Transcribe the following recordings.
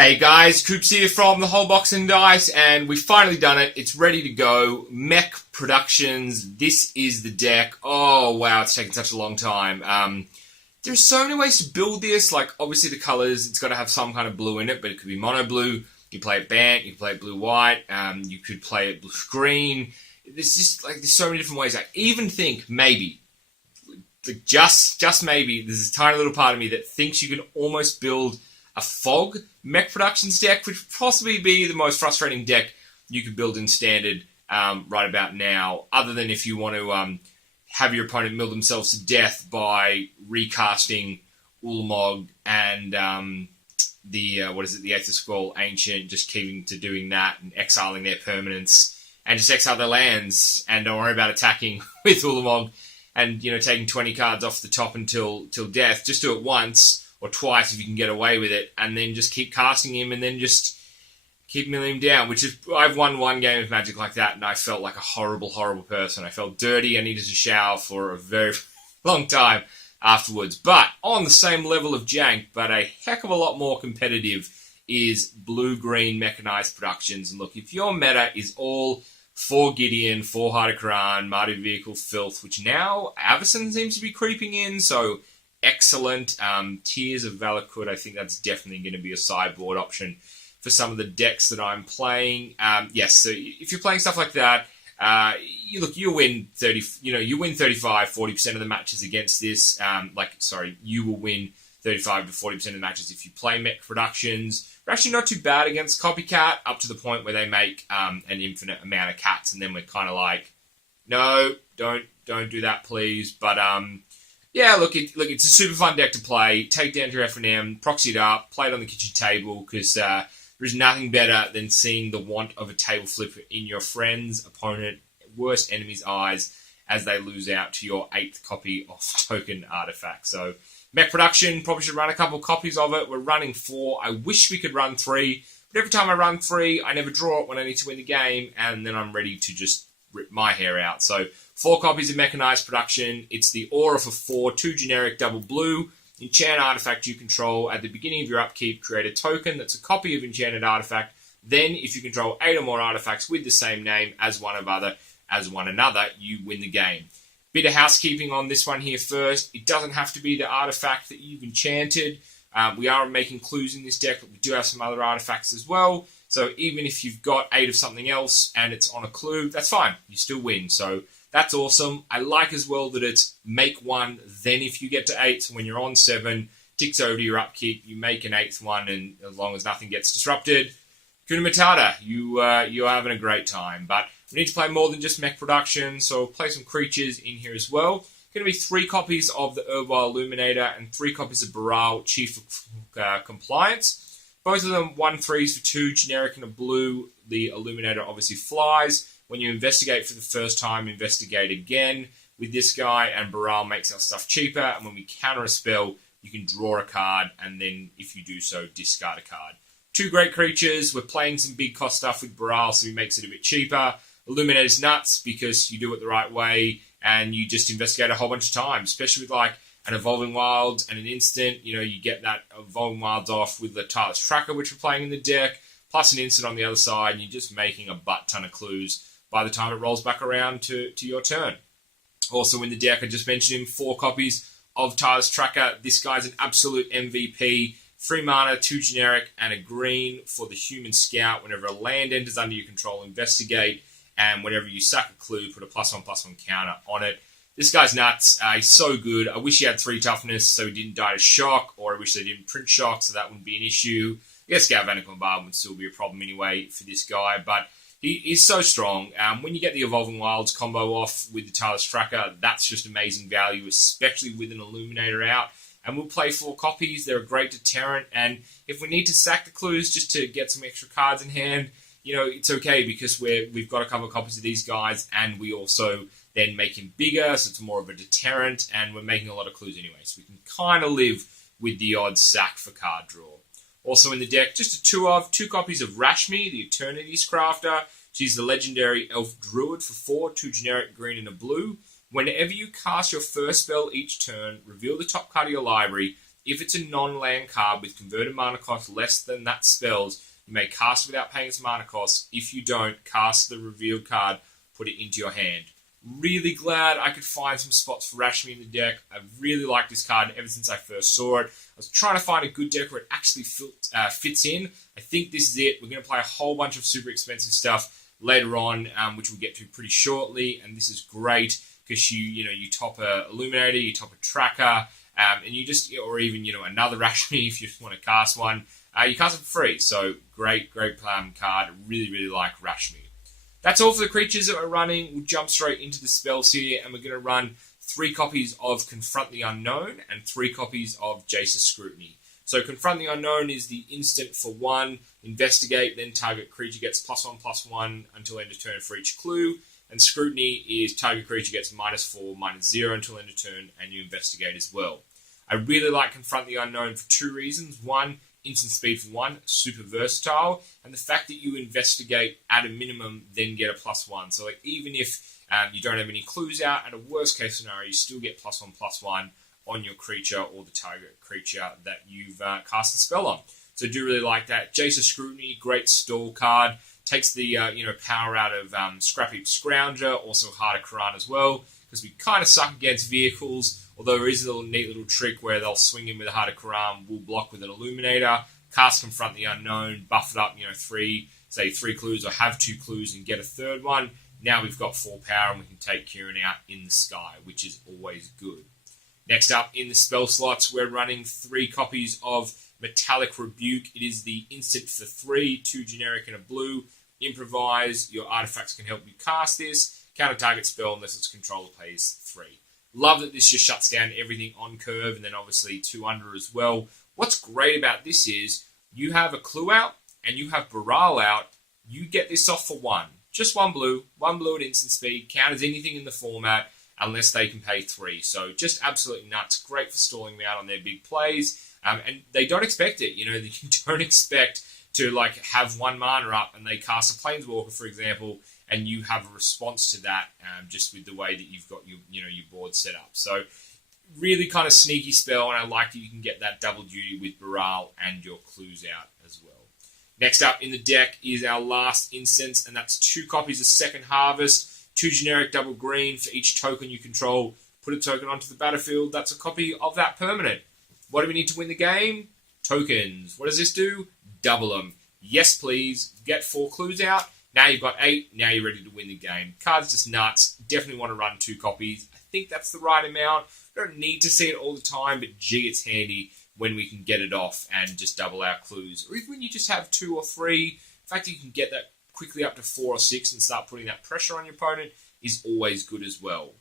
Hey guys, Troops here from the Whole Box and Dice, and we've finally done it. It's ready to go. Mech Productions, this is the deck. Oh wow, it's taken such a long time. There's so many ways to build this, like obviously the colors, it's got to have some kind of blue in it, but it could be mono blue. You play it Bant, you can play it blue-white, you could play it blue-green. There's just like, there's so many different ways. I even think maybe, like just maybe, there's this tiny little part of me that thinks you can almost build a Fog Mech Productions deck, which would possibly be the most frustrating deck you could build in Standard right about now, other than if you want to have your opponent mill themselves to death by recasting Ulamog and the Aether Scroll Ancient, just keeping to doing that and exiling their permanents and just exile their lands and don't worry about attacking with Ulamog and, you know, taking 20 cards off the top until death. Just do it once or twice if you can get away with it, and then just keep casting him and then just keep milling him down, which is, I've won one game of Magic like that, and I felt like a horrible, horrible person. I felt dirty. I needed to shower for a very long time afterwards. But on the same level of jank, but a heck of a lot more competitive, is Blue-Green Mechanized Productions. And look, if your meta is all 4 Gideon, 4 Heart of Quran, Mardu Vehicle Filth, which now Avacyn seems to be creeping in, so excellent. Tears of Valakut, I think that's definitely going to be a sideboard option for some of the decks that I'm playing. Yes, so if you're playing stuff like that, you win 30. You win 35, 40% of the matches against this. You will win 35 to 40% of the matches if you play Mech Productions. We're actually not too bad against Copycat, up to the point where they make an infinite amount of cats, and then we're kind of like, no, don't do that, please. But yeah, look, it's a super fun deck to play. Take down your F&M, proxy it up, play it on the kitchen table, because there's nothing better than seeing the want of a table flipper in your friend's, opponent, worst enemy's eyes as they lose out to your 8th copy of token artifact. So, Mech Production, probably should run a couple copies of it. We're running 4. I wish we could run 3, but every time I run 3, I never draw it when I need to win the game, and then I'm ready to just rip my hair out. So, 4 copies of Mechanized Production. It's the Aura for 4, 2 generic, double blue. Enchant artifact you control. At the beginning of your upkeep, create a token that's a copy of enchanted artifact. Then, if you control 8 or more artifacts with the same name as one another, you win the game. Bit of housekeeping on this one here first. It doesn't have to be the artifact that you've enchanted. We are making clues in this deck, but we do have some other artifacts as well. So even if you've got 8 of something else and it's on a clue, that's fine. You still win. So that's awesome. I like as well that it's make 1, then if you get to 8, so when you're on 7, ticks over to your upkeep, you make an 8th one, and as long as nothing gets disrupted, Kuna Matata, you're having a great time. But we need to play more than just Mech Production, so play some creatures in here as well. Going to be 3 copies of the Erstwhile Illuminator and 3 copies of Baral, Chief of Compliance. Both of them 1/3s for 2, generic and a blue. The Illuminator obviously flies. When you investigate for the first time, investigate again with this guy, and Baral makes our stuff cheaper. And when we counter a spell, you can draw a card, and then if you do so, discard a card. 2 great creatures. We're playing some big cost stuff with Baral, so he makes it a bit cheaper. Illuminator's nuts because you do it the right way and you just investigate a whole bunch of times, especially with like an Evolving Wilds and an instant. You know, you get that Evolving Wilds off with the Tireless Tracker, which we're playing in the deck, plus an instant on the other side, and you're just making a butt ton of clues by the time it rolls back around to your turn. Also in the deck, I just mentioned him, 4 copies of Tireless Tracker. This guy's an absolute MVP. 3 mana, 2 generic, and a green for the Human Scout. Whenever a land enters under your control, investigate. And whenever you sack a clue, put a +1/+1 counter on it. This guy's nuts. He's so good. I wish he had 3 toughness so he didn't die to shock, or I wish they didn't print shock so that wouldn't be an issue. I guess Galvanic Bombard would still be a problem anyway for this guy, but he's so strong. When you get the Evolving Wilds combo off with the Tireless Tracker, that's just amazing value, especially with an Illuminator out. And we'll play 4 copies. They're a great deterrent, and if we need to sack the clues just to get some extra cards in hand, you know, it's okay because we've got a couple of copies of these guys, and we also then make him bigger, so it's more of a deterrent, and we're making a lot of clues anyway, so we can kind of live with the odd sack for card draw. Also in the deck, just a 2 copies of Rashmi, the Eternity's Crafter. She's the legendary Elf Druid for 4, 2 generic, green and a blue. Whenever you cast your first spell each turn, reveal the top card of your library. if it's a non-land card with converted mana cost less than that spell's, you may cast without paying its mana cost. If you don't, cast the revealed card, put it into your hand. Really glad I could find some spots for Rashmi in the deck. I really like this card ever since I first saw it. I was trying to find a good deck where it actually fits in. I think this is it. We're going to play a whole bunch of super expensive stuff later on, which we'll get to pretty shortly. And this is great because you top a Illuminator, you top a Tracker, and you just, or even another Rashmi if you just want to cast one. You cast it for free. So great card. I really like Rashmi. That's all for the creatures that we're running. We'll jump straight into the spells here, and we're going to run 3 copies of Confront the Unknown and 3 copies of Jace's Scrutiny. So Confront the Unknown is the instant for 1, investigate, then target creature gets +1/+1 until end of turn for each clue, and Scrutiny is target creature gets -4/-0 until end of turn, and you investigate as well. I really like Confront the Unknown for 2 reasons. 1, instant speed for 1, super versatile, and the fact that you investigate at a minimum, then get a +1. So even if you don't have any clues out, at a worst case scenario, you still get +1/+1 on your creature or the target creature that you've cast the spell on. So I do really like that. Jace's Scrutiny, great stall card. Takes the power out of Scrapheap Scrounger, also Heart of Quran as well, because we kind of suck against vehicles. Although there is a neat little trick where they'll swing in with a Heart of Quran, we'll block with an Illuminator, cast Confront the Unknown, buff it up, 3 clues, or have 2 clues and get a third one. Now we've got 4 power and we can take Kieran out in the sky, which is always good. Next up, in the spell slots, we're running 3 copies of Metallic Rebuke. It is the instant for 3, 2 generic and a blue. Improvise, your artifacts can help you cast this. Counter target spell unless its controller pays 3. Love that this just shuts down everything on curve, and then obviously 2 under as well. What's great about this is you have a clue out and you have Baral out. You get this off for 1. Just 1 blue at instant speed, counters anything in the format unless they can pay 3. So just absolutely nuts. Great for stalling them out on their big plays. And they don't expect it. You don't expect to have 1 mana up and they cast a Planeswalker, for example, and you have a response to that just with the way that you've got your board set up. So really kind of sneaky spell, and I like that you can get that double duty with Baral and your clues out as well. Next up in the deck is our last instance, and that's 2 copies of Second Harvest, 2 generic double green for each token you control. Put a token onto the battlefield. That's a copy of that permanent. What do we need to win the game? Tokens. What does this do? Double them. Yes, please. Get 4 clues out. Now you've got 8. Now you're ready to win the game. Card's just nuts. Definitely want to run 2 copies. I think that's the right amount. We don't need to see it all the time, but gee, it's handy when we can get it off and just double our clues. Or even when you just have 2 or 3. The fact that you can get that quickly up to 4 or 6 and start putting that pressure on your opponent is always good as well.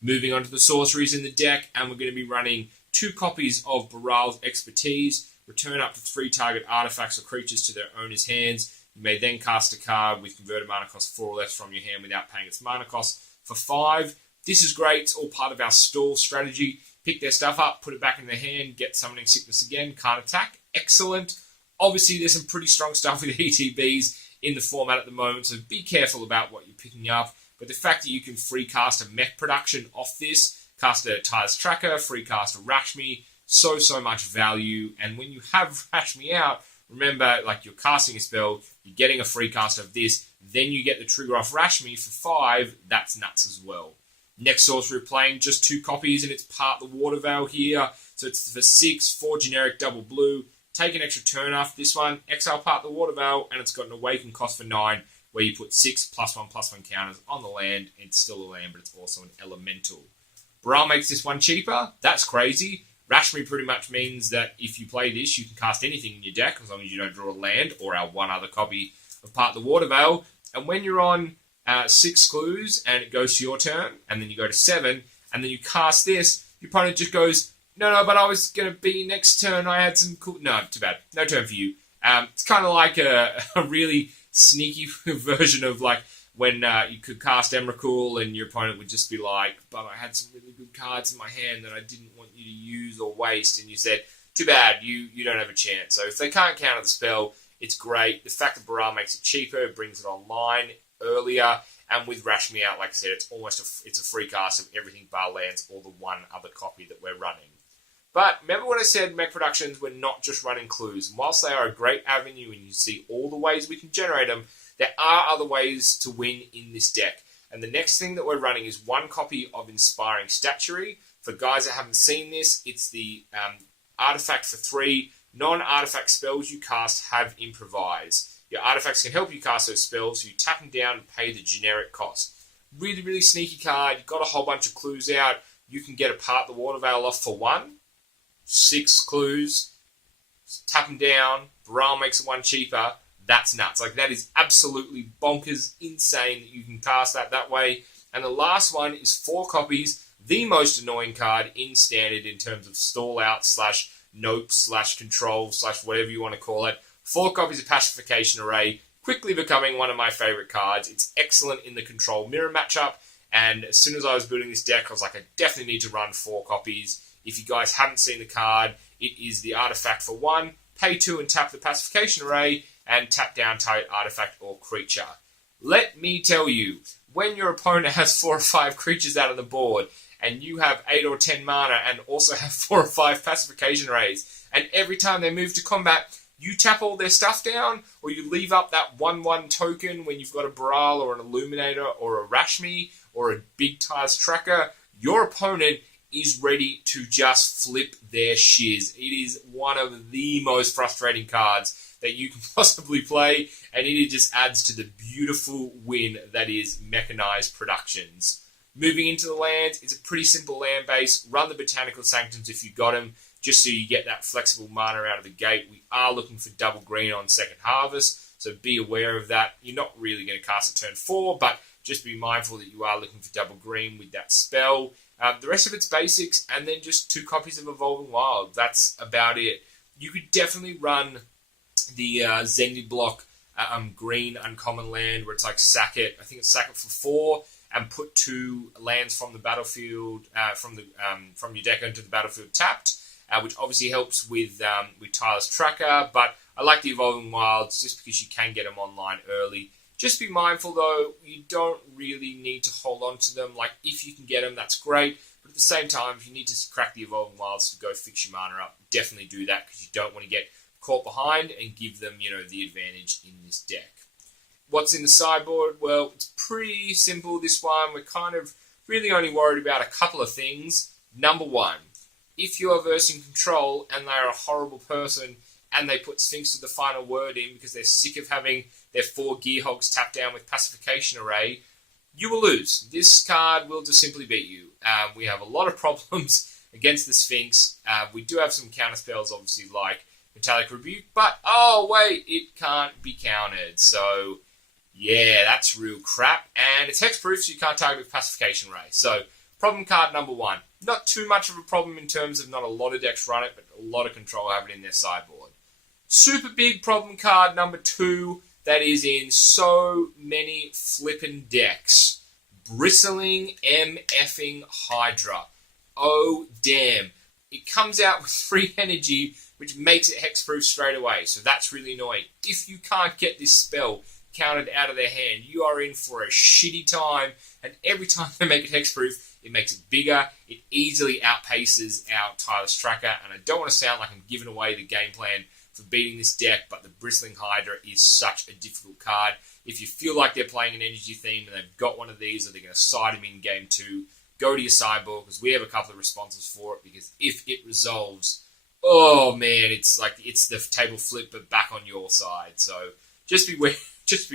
Moving on to the sorceries in the deck, and we're going to be running 2 copies of Baral's Expertise. Return up to 3 target artifacts or creatures to their owner's hands. You may then cast a card with converted mana cost 4 or less from your hand without paying its mana cost for 5. This is great. It's all part of our stall strategy. Pick their stuff up, put it back in their hand, get Summoning Sickness again, can't attack. Excellent. Obviously, there's some pretty strong stuff with ETBs in the format at the moment, so be careful about what you're picking up. But the fact that you can free cast a Mech production off this, cast a Tyler's Tracker, free cast a Rashmi, so much value. And when you have Rashmi out, remember, you're casting a spell, you're getting a free cast of this, then you get the trigger off Rashmi for 5, that's nuts as well. Next sorcery we're playing, just 2 copies, and it's part the Water Veil here. So it's for 6, 4 generic double blue. Take an extra turn after this one, exile part the Water Veil, and it's got an Awaken cost for 9, where you put 6 +1/+1 counters on the land. It's still a land, but it's also an elemental. Baral makes this one cheaper. That's crazy. Rashmi pretty much means that if you play this, you can cast anything in your deck as long as you don't draw a land or our 1 other copy of Part the Water Veil. And when you're on 6 clues and it goes to your turn, and then you go to 7, and then you cast this, your opponent just goes, no, but I was going to be next turn. I had some cool... No, too bad. No turn for you. It's kind of like a really sneaky version of when you could cast Emrakul and your opponent would just be like, but I had some really good cards in my hand that I didn't want you to use or waste, and you said, too bad, you don't have a chance. So if they can't counter the spell, it's great. The fact that Baral makes it cheaper, brings it online earlier, and with Rashmi out, like I said, it's a free cast of everything bar lands or the 1 other copy that we're running. But remember when I said Mech Productions were not just running clues? And whilst they are a great avenue and you see all the ways we can generate them, there are other ways to win in this deck. And the next thing that we're running is 1 copy of Inspiring Statuary. For guys that haven't seen this, it's the artifact for 3. Non-artifact spells you cast have Improvise. Your artifacts can help you cast those spells, so you tap them down and pay the generic cost. Really, really sneaky card. You've got a whole bunch of clues out. You can get a Part the Water Veil off for 1. 6 clues. Tap them down. Baral makes it 1 cheaper. That's nuts. Like, that is absolutely bonkers, insane that you can cast that way. And the last one is 4 copies. The most annoying card in Standard in terms of stall out / nope / control / whatever you want to call it. 4 copies of Pacification Array, quickly becoming one of my favorite cards. It's excellent in the control mirror matchup, and as soon as I was building this deck, I was like, I definitely need to run 4 copies. If you guys haven't seen the card, it is the artifact for 1, pay 2 and tap the Pacification Array, and tap down target artifact or creature. Let me tell you, when your opponent has 4 or 5 creatures out on the board, and you have 8 or 10 mana and also have 4 or 5 Pacification Arrays, and every time they move to combat, you tap all their stuff down, or you leave up that 1/1 token when you've got a Baral or an Illuminator or a Rashmi or a Big Tires Tracker, your opponent is ready to just flip their shiz. It is one of the most frustrating cards that you can possibly play, and it just adds to the beautiful win that is Mechanized Productions. Moving into the lands, it's a pretty simple land base. Run the Botanical Sanctums if you got them, just so you get that flexible mana out of the gate. We are looking for double green on second harvest, so be aware of that. You're not really going to cast a turn 4, but just be mindful that you are looking for double green with that spell. The rest of it's basics, and then just 2 copies of Evolving Wild. That's about it. You could definitely run the Zended block green uncommon land, where it's like sack it. I think it's sack it for 4, and put 2 lands from the battlefield, from your deck into the battlefield tapped, which obviously helps with Tyler's Tracker. But I like the Evolving Wilds just because you can get them online early. Just be mindful, though, you don't really need to hold on to them. Like, if you can get them, that's great. But at the same time, if you need to crack the Evolving Wilds to go fix your mana up, definitely do that, because you don't want to get caught behind and give them, the advantage in this deck. What's in the sideboard? Well, it's pretty simple, this one. We're kind of really only worried about a couple of things. Number 1, if you are versing control and they're a horrible person and they put Sphinx to the final word in because they're sick of having their 4 Gearhogs tapped down with Pacification Array, you will lose. This card will just simply beat you. We have a lot of problems against the Sphinx. We do have some counter spells, obviously, like Metallic Rebuke, but, oh, wait, it can't be countered. So, yeah, that's real crap. And it's hexproof, so you can't target with Pacification Array. So, problem card number 1. Not too much of a problem in terms of not a lot of decks run it, but a lot of control have it in their sideboard. Super big problem card number 2 that is in so many flippin' decks. Bristling MFing Hydra. Oh, damn. It comes out with 3 energy, which makes it hexproof straight away. So that's really annoying. If you can't get this spell counted out of their hand, you are in for a shitty time. And every time they make it hexproof, it makes it bigger. It easily outpaces our Tyler's Tracker. And I don't want to sound like I'm giving away the game plan for beating this deck, but the Bristling Hydra is such a difficult card. If you feel like they're playing an energy theme and they've got one of these, or they're going to side him in game 2, go to your sideboard, because we have a couple of responses for it, because if it resolves, oh man, it's like it's the table flip but back on your side. So just be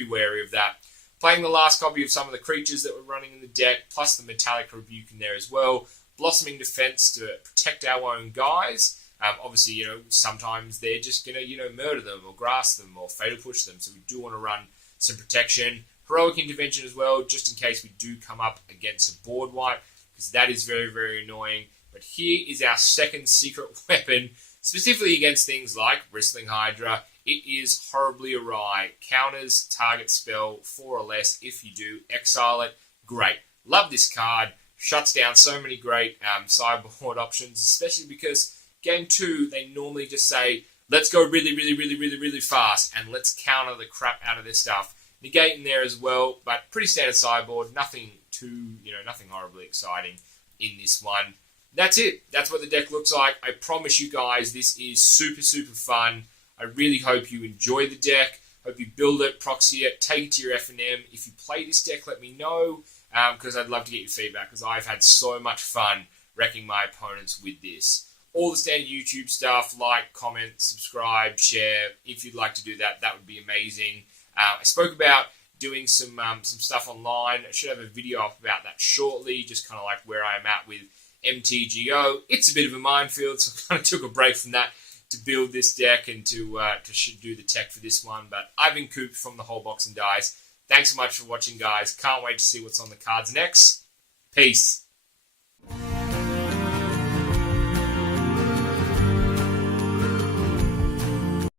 wary of that. Playing the last copy of some of the creatures that we're running in the deck, plus the Metallic Rebuke in there as well. Blossoming Defense to protect our own guys. Obviously, sometimes they're just going to, murder them or grass them or fatal push them. So we do want to run some protection. Heroic Intervention as well, just in case we do come up against a board wipe, because that is very, very annoying. But here is our second secret weapon, specifically against things like Bristling Hydra. It is horribly awry. Counters target spell 4 or less. If you do, exile it. Great. Love this card. Shuts down so many great sideboard options, especially because game 2, they normally just say, let's go really, really, really, really, really fast, and let's counter the crap out of this stuff. Negate in there as well, but pretty standard sideboard. Nothing too, nothing horribly exciting in this one. that's it. That's what the deck looks like. I promise you guys, this is super, super fun. I really hope you enjoy the deck. Hope you build it, proxy it, take it to your F&M. If you play this deck, let me know, because I'd love to get your feedback, because I've had so much fun wrecking my opponents with this. All the standard YouTube stuff, like, comment, subscribe, share. If you'd like to do that, that would be amazing. I spoke about doing some stuff online. I should have a video up about that shortly, just kind of like where I'm at with MTGO. It's a bit of a minefield, so I kind of took a break from that to build this deck and to do the tech for this one. But I've been Coop from the Whole Box and Dice. Thanks so much for watching, guys. Can't wait to see what's on the cards next. Peace.